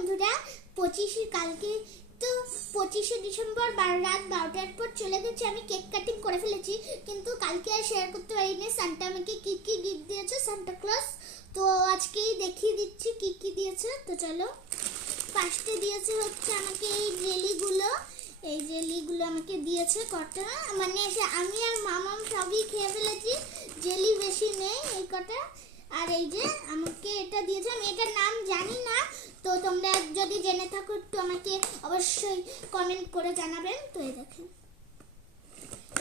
বন্ধুরা, 25 কালকে তো 25শে ডিসেম্বর রাত 12টার পর চলে গেছে। আমি কেক কাটিং করে ফেলেছি, কিন্তু কালকে আর শেয়ার করতে পারিনি। সান্টা আমাকে কি কি গিফট দিয়েছে সান্টা ক্লজ, তো আজকেই দেখিয়ে দিচ্ছি কি কি দিয়েছে। তো চলো, ফার্স্টে দিয়েছে হচ্ছে আমাকে এই জেলিগুলো আমাকে দিয়েছে কটা, মানে আমি আর মামাম সবই খেয়ে ফেলেছি, জেলি বেশি নেই এই কটা। আর এই যে আমাকে এটা দিয়েছে, আমি এটার নাম জানি না, তো তোমরা যদি জেনে থাকো একটু আমাকে অবশ্যই কমেন্ট করে জানাবেন। তো এই দেখেন,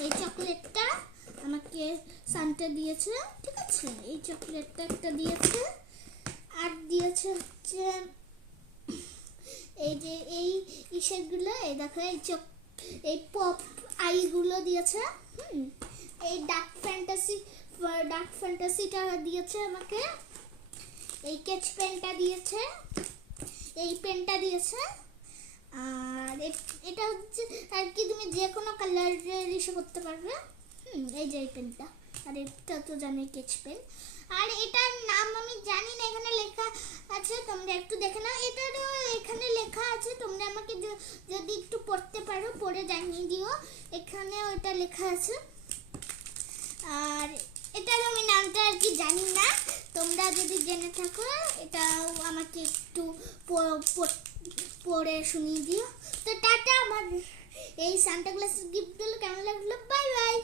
এই চকলেটটা আমাকে সান্টা দিয়েছে, ঠিক আছে, এই চকলেটটা একটা দিয়েছে। আর দিয়েছে হচ্ছে এই যে এই ইসেগুলো, এই দেখো এই পপ আইগুলো দিয়েছে। এই ডার্ক ফ্যান্টাসিটা দিয়েছে আমাকে। এই কেচ পেনটা দিয়েছে, এই পেনটা দিয়েছে। আর এটা হচ্ছে আর কি, তুমি যে কোনো কালারের ইসে করতে পারবে। এই যে এই পেনটা, আর এটা তো জানি কেচ পেন। আর এটার নাম আমি জানি না, এখানে লেখা আছে, তোমরা একটু দেখে নাও। এটারও এখানে লেখা আছে, তোমরা আমাকে যদি একটু পড়তে পারো পড়ে জানিয়ে দিও, এখানে ওটা লেখা আছে। আর এটার আমি নামটা আর কি জানি না, তোমরা যদি জেনে থাকো এটাও আমাকে একটু পড়ে শুনিয়ে দিও। তো টাটা, আমার এই সান্টা ক্লজের গিফটগুলো কেমন লাগলো, বাই বাই।